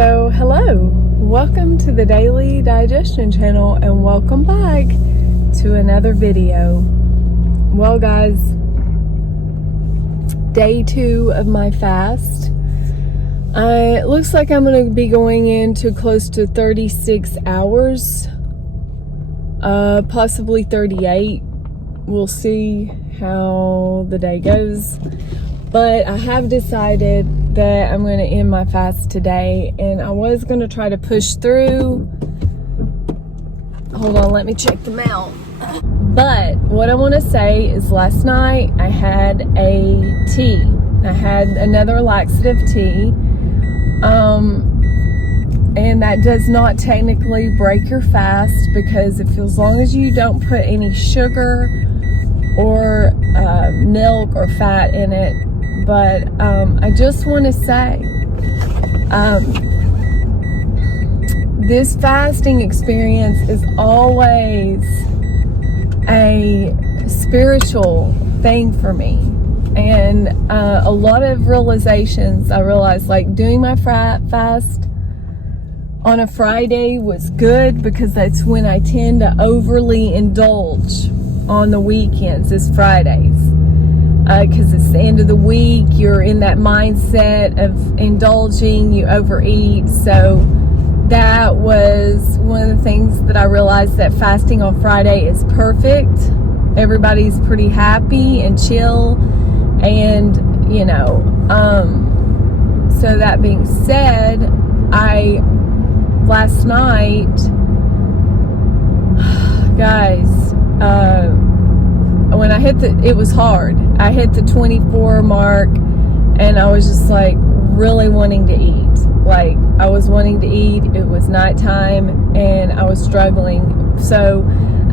So hello, welcome to the Daily Digestion channel and welcome back to another video. Well guys, day 2 of my fast. It looks like I'm going to be going into close to 36 hours, possibly 38. We'll see how the day goes. But I have decided that I'm going to end my fast today, and I was going to try to push through. Hold on, let me check them out. But what I want to say is last night I had a tea. I had another laxative tea. And that does not technically break your fast, because if as long as you don't put any sugar or milk or fat in it. But I just want to say, this fasting experience is always a spiritual thing for me. And a lot of realizations I realized, like doing my fast on a Friday was good, because that's when I tend to overly indulge on the weekends, is Fridays. Because it's the end of the week, you're in that mindset of indulging, you overeat. So that was one of the things that I realized, that fasting on Friday is perfect. Everybody's pretty happy and chill, and you know, so that being said, last night, guys, when I hit it was hard. I hit the 24 mark, and I was just like really wanting to eat. Like, I was wanting to eat. It was nighttime, and I was struggling. So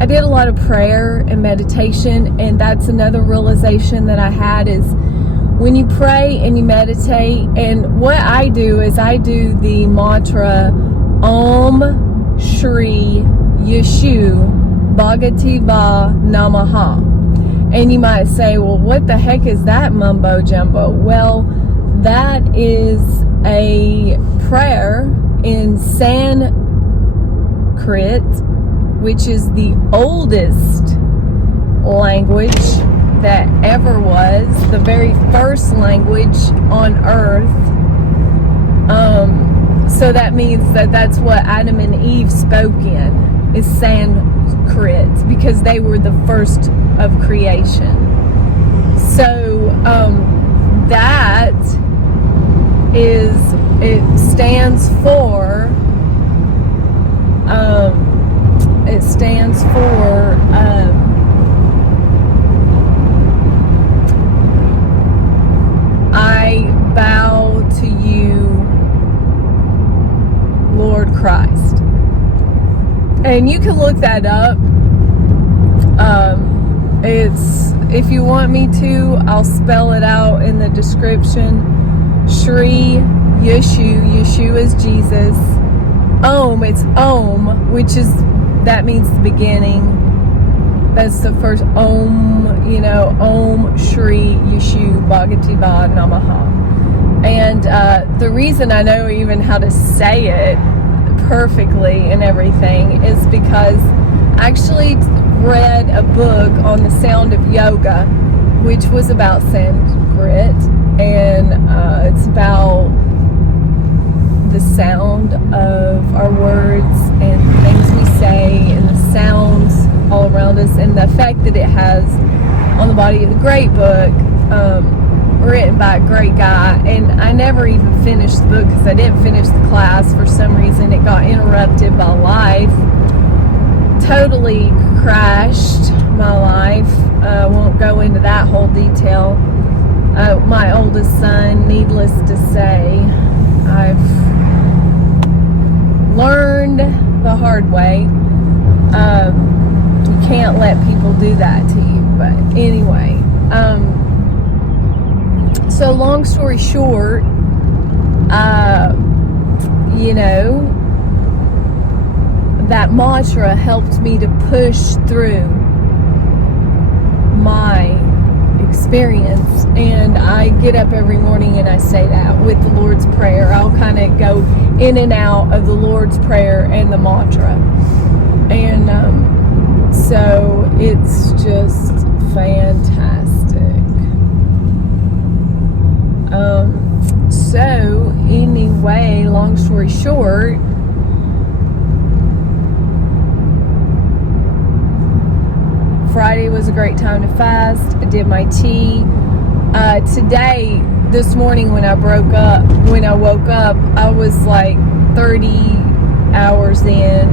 I did a lot of prayer and meditation, and that's another realization that I had, is when you pray and you meditate, and what I do is I do the mantra Om Shri Yeshu Bhagavate Namaha. And you might say, well, what the heck is that mumbo jumbo? Well, that is a prayer in Sanskrit, which is the oldest language that ever was, the very first language on earth. So that means that that's what Adam and Eve spoke in, is Sanskrit, because they were the first of creation. So that is, it stands for I bow to you, Lord Christ. And you can look that up. If you want me to, I'll spell it out in the description. Shri Yeshu, Yeshu is Jesus. Om, it's Om, that means the beginning. That's the first Om, Om Shri Yeshu Bhagavate Namaha. And the reason I know even how to say it perfectly and everything is because I actually read a book on the sound of yoga, which was about Sanskrit, and it's about the sound of our words and things we say, and the sounds all around us, and the effect that it has on the body. A great book, written by a great guy. And I never even finished the book, because I didn't finish the class for some reason. It got interrupted by life. Totally crashed my life. Won't go into that whole detail. My oldest son, needless to say, I've learned the hard way. You can't let people do that to you. But anyway, so long story short, that mantra helped me to push through my experienced. And I get up every morning and I say that with the Lord's Prayer. I'll kind of go in and out of the Lord's Prayer and the mantra. And so it's just fantastic. So anyway, long story short, Friday was a great time to fast. I did my tea. Today, this morning when I woke up, I was like 30 hours in,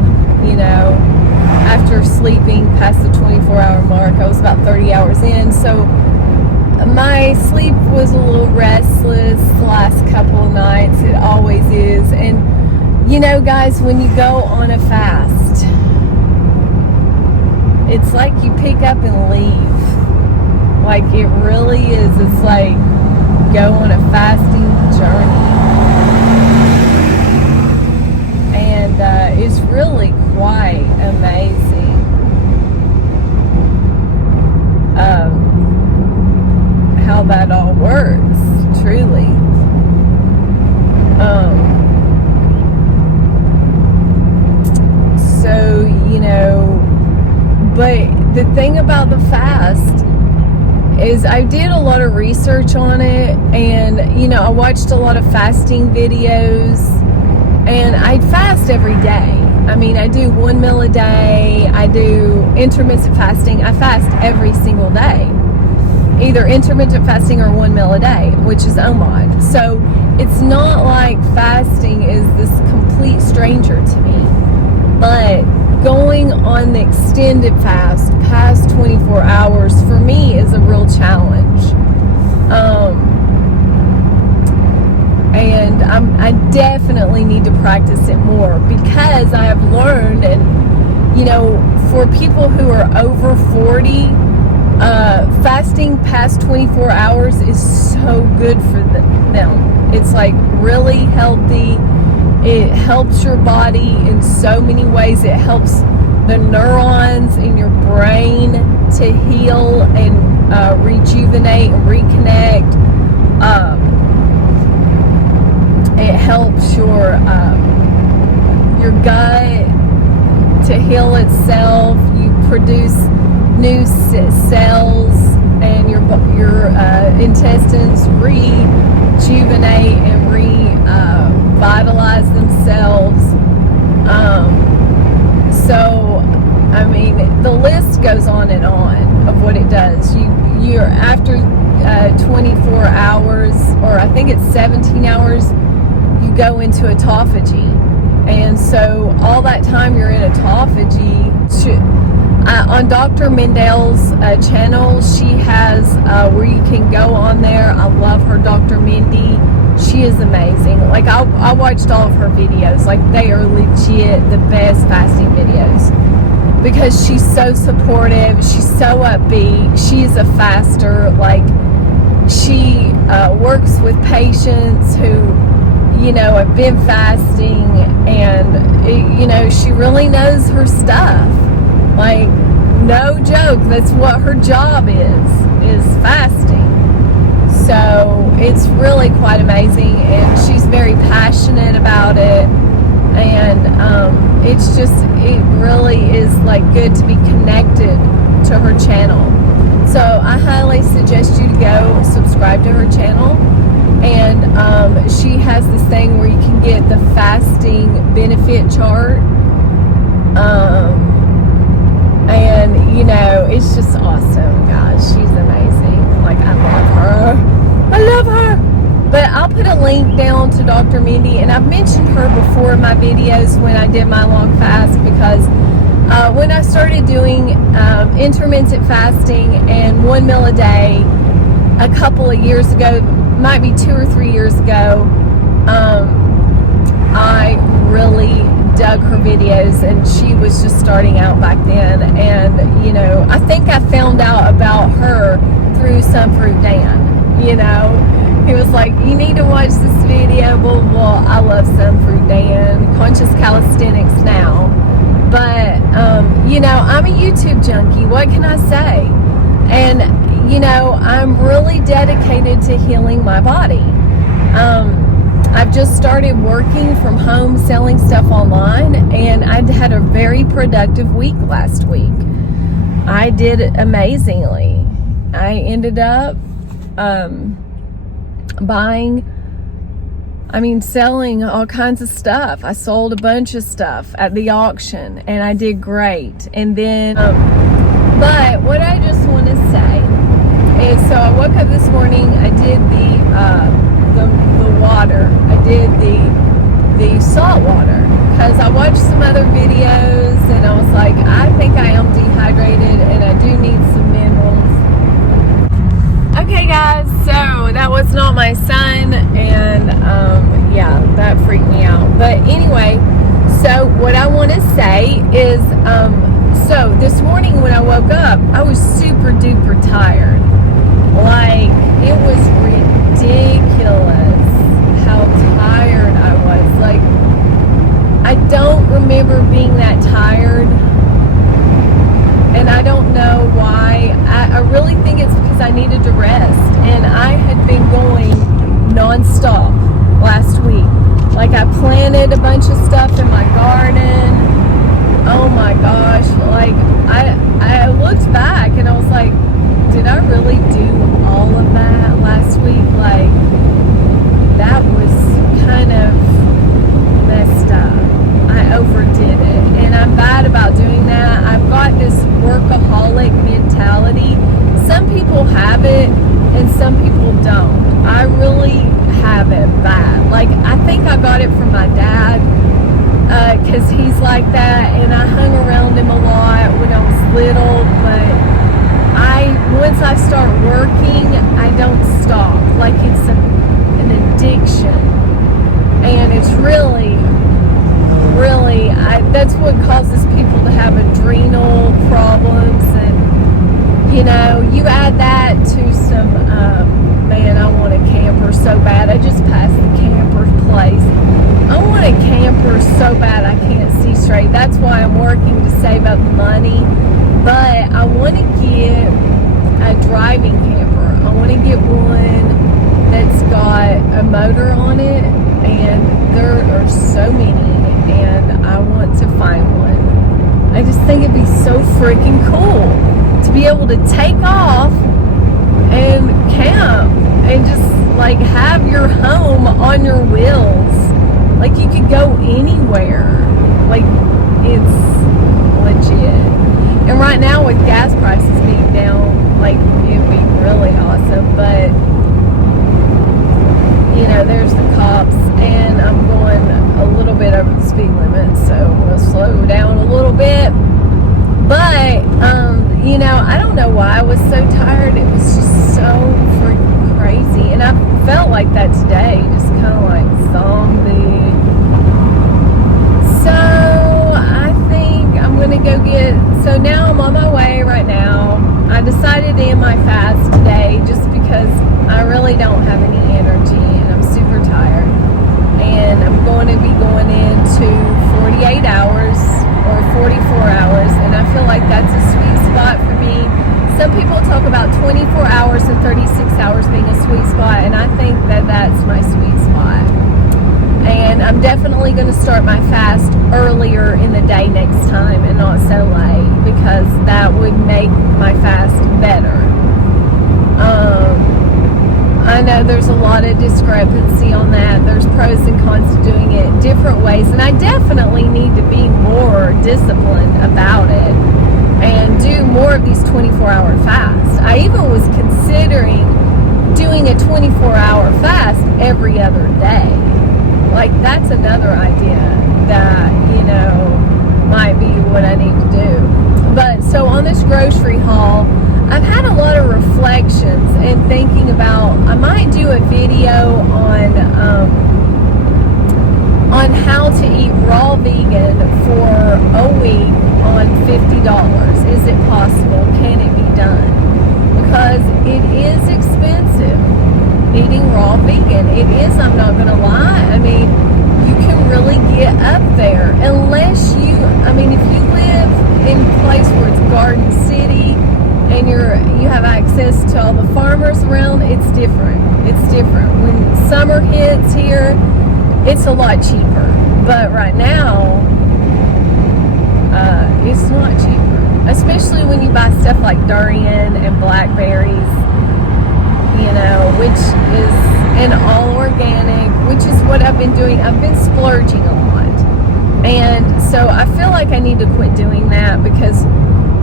after sleeping past the 24-hour mark. I was about 30 hours in. So my sleep was a little restless the last couple of nights. It always is. And, guys, when you go on a fast, it's like you pick up and leave. Like, it really is. It's like go on a fasting journey. And it's really quite amazing. How that all works, truly. So, but the thing about the fast is I did a lot of research on it, and I watched a lot of fasting videos, and I fast every day. I mean, I do 1 meal a day. I do intermittent fasting. I fast every single day, either intermittent fasting or 1 meal a day, which is OMOD. So it's not like fasting is this complete stranger to me, but going on the extended fast past 24 hours for me is a real challenge. And I definitely need to practice it more, because I have learned, and for people who are over 40, fasting past 24 hours is so good for them. It's like really healthy. It helps your body in so many ways. It helps the neurons in your brain to heal and rejuvenate and reconnect. It helps your gut to heal itself. You produce new cells, and your intestines rejuvenate and revitalize themselves. So, I mean, the list goes on and on of what it does. You're after 24 hours, or I think it's 17 hours, you go into autophagy. And so all that time you're in autophagy, on Dr. Mendel's channel, she has where you can go on there. I love her, Dr. Mindy. She is amazing. Like, I watched all of her videos. Like, they are legit the best fasting videos, because she's so supportive. She's so upbeat. She is a faster. Like, she works with patients who have been fasting, and she really knows her stuff. Like, no joke, that's what her job is fasting. So it's really quite amazing, and she's very passionate about it, and it really is like good to be connected to her channel. So I highly suggest you to go subscribe to her channel. And she has this thing where you can get the fasting benefit chart. And it's just awesome, guys. She's amazing. Like, I love her. But I'll put a link down to Dr. Mindy, and I've mentioned her before in my videos when I did my long fast, because when I started doing intermittent fasting and 1 meal a day a couple of years ago, might be 2 or 3 years ago, I really dug her videos, and she was just starting out back then. And I think I found out about her through Sun Fruit Dan. He was like, you need to watch this video, blah, blah, blah. I love Sun Fruit Dan, Conscious Calisthenics now. But I'm a YouTube junkie. What can I say? And you know, I'm really dedicated to healing my body. I've just started working from home, selling stuff online, and I had a very productive week last week. I did amazingly. I ended up selling all kinds of stuff. I sold a bunch of stuff at the auction, and I did great. And then, but what I just want to say is, so I woke up this morning, I did the water. I did the salt water because I watched some other videos and I was like, I think I am dehydrated and I do need some minerals. Okay guys, so that was not my son, and yeah, that freaked me out. But anyway, so what I want to say is, so this morning when I woke up, I was super duper tired. Like, it was ridiculous how tired I was. Like, I don't remember being that tired, and I don't know why. I really think it's because I needed to rest, and I had been going nonstop last week. Like, I planted a bunch of stuff in my garden. Oh my gosh, like, I looked back and I was like, did I really do all of that last week? Like, that was kind of messed up. I overdid it, and I'm bad about doing that. I've got this workaholic mentality. Some people have it and some people don't. I really have it bad. Like, I think I got it from my dad, because he's like that, and I hung around him a lot when I was little. But once I start working, I don't stop. Like, it's an addiction, and it's really, that's what causes people to have adrenal problems. And, you know, you add that to some, man, I want a camper so bad. I just passed the camper place. I want a camper so bad I can't see straight. That's why I'm working to save up money. But I want to get a driving camper. I want to get one that's got a motor on it, and there are so many, and I want to find one. I just think it'd be so freaking cool to be able to take off and camp and just like have your home on your wheels. Like, you could go anywhere. Like, it's legit. And right now with gas prices being down, like, it'd be really awesome. But, you know, there's the cops, and I'm going a little bit over the speed limit, so we'll slow down a little bit. But, you know, I don't know why I was so tired. It was just so freaking crazy. And I felt like that today, just kind of like zombie. So I think I'm going to go so now I'm on my way right now. I decided to end my fast today just because I really don't have any energy, and I'm super tired. And I'm going to be going into 48 hours or 44 hours, and I feel like that's a sweet spot for me. Some people talk about 24 hours and 36 hours being a sweet spot, and I think that that's my sweet spot. And I'm definitely going to start my fast earlier in the day next time and not so late, because that would make my fast better. I know there's a lot of discrepancy on that. There's pros and cons to doing it different ways, and I definitely need to be more disciplined about it and do more of these 24-hour fasts. I even was considering doing a 24-hour fast every other day. Like, that's another idea that, you know, might be what I need to do. But so on this grocery haul, I've had a lot of reflections and thinking about, I might do a video on how to eat raw vegan for a week on $50. Is it possible? Can it be done? Because it is expensive eating raw vegan. It is, I'm not going to lie. I mean, you can really get up there unless you, I mean, if you live in a place where it's Garden City, and you have access to all the farmers around, it's different. It's different. When summer hits here, it's a lot cheaper. But right now, it's not cheaper. Especially when you buy stuff like durian and blackberries, you know, which is and all organic, which is what I've been doing. I've been splurging a lot. And so I feel like I need to quit doing that because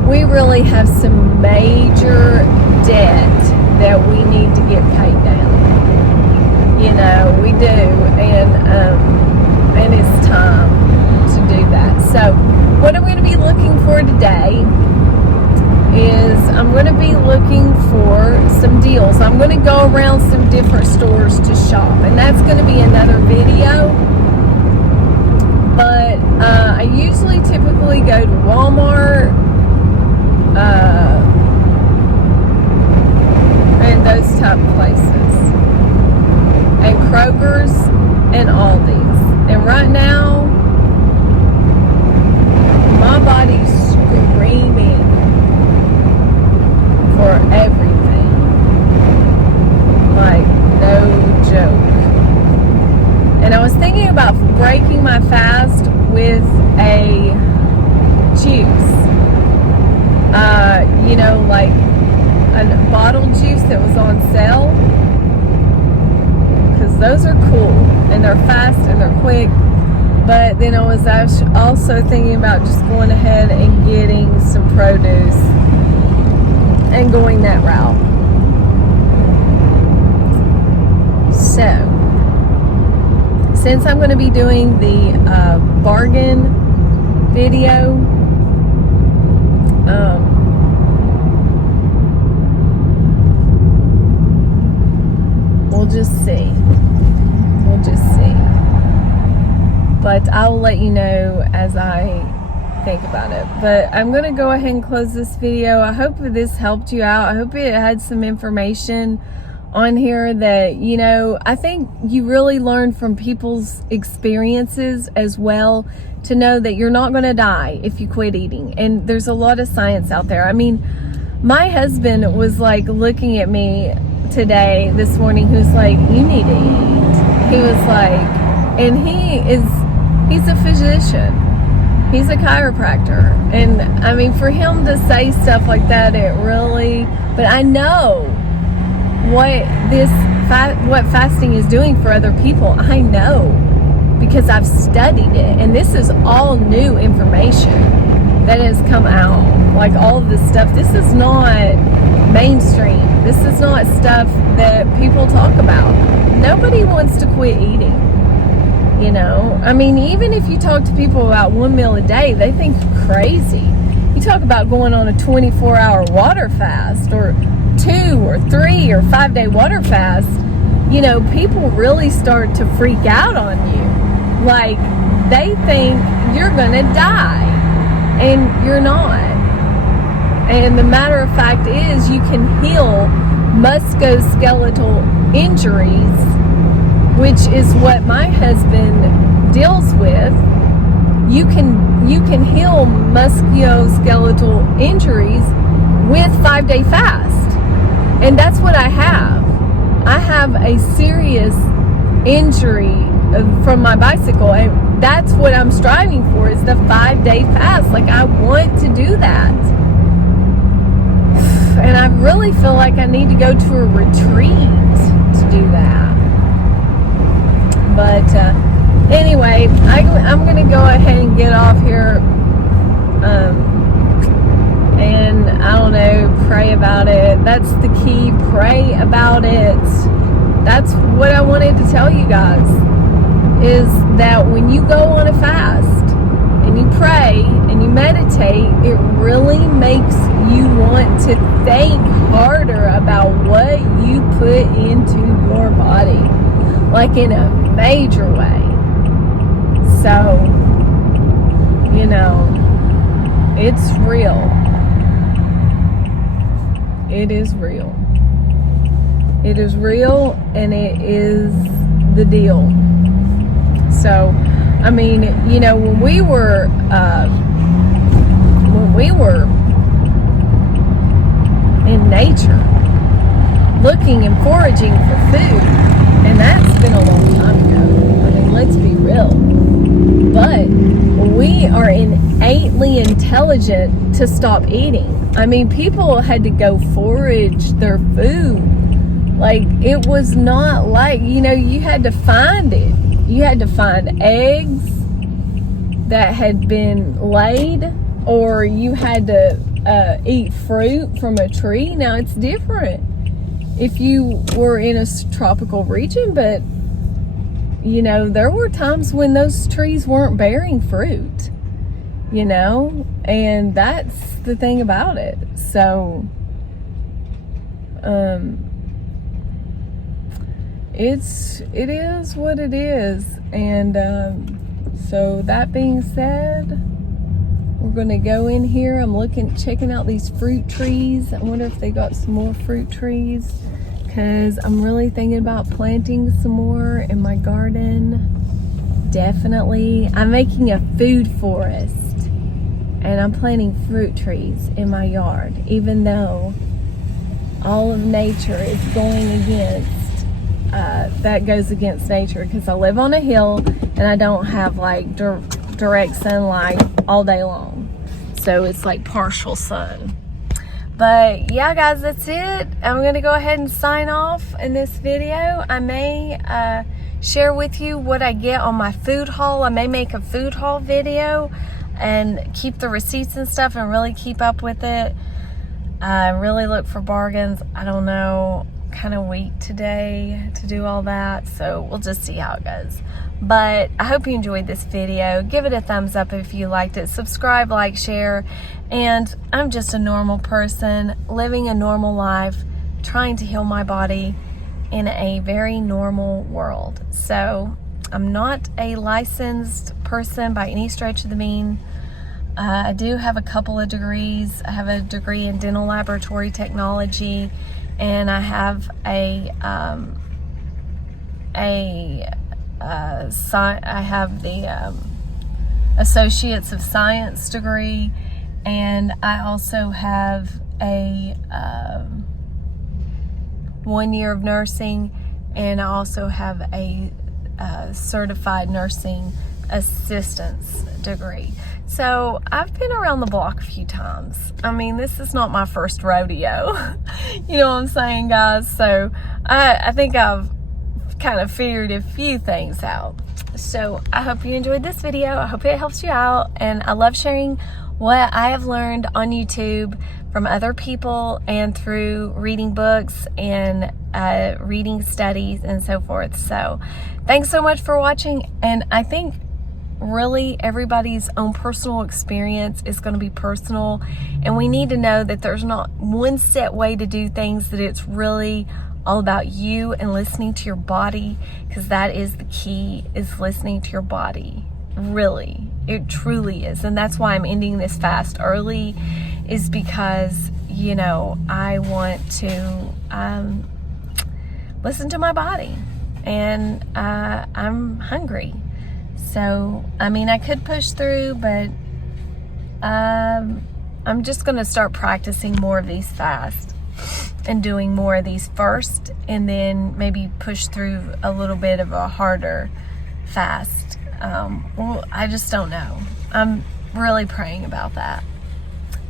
we really have some major debt that we need to get paid down. You know, we do, and it's time to do that. So what I'm going to be looking for today is I'm going to be looking for some deals. I'm going to go around some different stores to shop, and that's going to be another video. But I usually typically go to Walmart, and those type of places, and Kroger's and Aldi's. And right now, my body's screaming for everything, like no joke. And I was thinking about breaking my fast with a juice, you know, like a bottled juice that was on sale, because those are cool and they're fast and they're quick. But then I was also thinking about just going ahead and getting some produce and going that route. So, since I'm going to be doing the bargain video, we'll just see. We'll just see. But I'll let you know as I think about it. But I'm going to go ahead and close this video. I hope this helped you out. I hope it had some information on here that, you know, I think you really learn from people's experiences as well, to know that you're not going to die if you quit eating. And there's a lot of science out there. I mean, my husband was like looking at me this morning, who's like, you need to eat. He was like, and he's a physician. He's a chiropractor. And I mean, for him to say stuff like that, but I know what fasting is doing for other people. I know, because I've studied it, and this is all new information that has come out. Like all of this stuff, this is not mainstream. This is not stuff that people talk about. Nobody wants to quit eating, you know. I mean, even if you talk to people about one meal a day, they think you're crazy. You talk about going on a 24-hour water fast, or 2 or 3 or 5 day water fast, you know, people really start to freak out on you. Like, they think you're gonna die, and you're not. And the matter of fact is, you can heal musculoskeletal injuries, which is what my husband deals with. You can heal musculoskeletal injuries with 5 day fast. And that's what I have. I have a serious injury from my bicycle, and that's what I'm striving for, is the 5 day fast. Like, I want to do that. And I really feel like I need to go to a retreat to do that. But anyway, I'm going to go ahead and get off here. And I don't know, pray about it. That's the key. Pray about it. That's what I wanted to tell you guys, is that when you go on a fast and you pray and you meditate, it really makes you want to think harder about what you put into your body, like in a major way. So, you know, it's real. It is real. It is real, and it is the deal. So, I mean, you know, when we were in nature, looking and foraging for food. And that's been a long time ago. I mean, let's be real. But we are innately intelligent to stop eating. I mean, people had to go forage their food. Like, it was not like, you had to find it. You had to find eggs that had been laid, or you had to eat fruit from a tree. Now, it's different if you were in a tropical region, but there were times when those trees weren't bearing fruit, and that's the thing about it. So, it is what it is. And, so that being said, we're going to go in here. I'm checking out these fruit trees. I wonder if they got some more fruit trees, because I'm really thinking about planting some more in my garden. Definitely. I'm making a food forest, and I'm planting fruit trees in my yard, even though all of nature is going against, that goes against nature, because I live on a hill and I don't have like direct sunlight all day long. So it's like partial sun. But yeah, guys, that's it. I'm going to go ahead and sign off in this video. I may share with you what I get on my food haul. I may make a food haul video and keep the receipts and stuff and really keep up with it. Really look for bargains. I don't know, kind of weak today to do all that, so we'll just see how it goes. But I hope you enjoyed this video. Give it a thumbs up if you liked it. Subscribe, like, share. And I'm just a normal person living a normal life, trying to heal my body in a very normal world. So I'm not a licensed person by any stretch of the mean. I do have a couple of degrees. I have a degree in dental laboratory technology, and I have I have the Associates of Science degree, and I also have a 1 year of nursing, and I also have a certified nursing assistance degree. So I've been around the block a few times. I mean, this is not my first rodeo. You know what I'm saying, guys? So I think I've kind of figured a few things out. So I hope you enjoyed this video. I hope it helps you out. And I love sharing what I have learned on YouTube from other people and through reading books and reading studies and so forth. So thanks so much for watching. And I think really everybody's own personal experience is going to be personal, and we need to know that there's not one set way to do things, that it's really all about you and listening to your body, because that is the key, is listening to your body. Really, it truly is. And that's why I'm ending this fast early, is because I want to listen to my body, and I'm hungry. So, I mean, I could push through, but I'm just going to start practicing more of these fast and doing more of these first, and then maybe push through a little bit of a harder fast. Well, I just don't know. I'm really praying about that.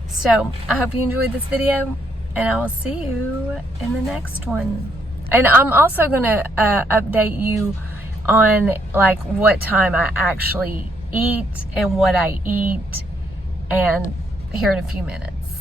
So, I hope you enjoyed this video, and I will see you in the next one. And I'm also going to update you on like what time I actually eat and what I eat, and here in a few minutes.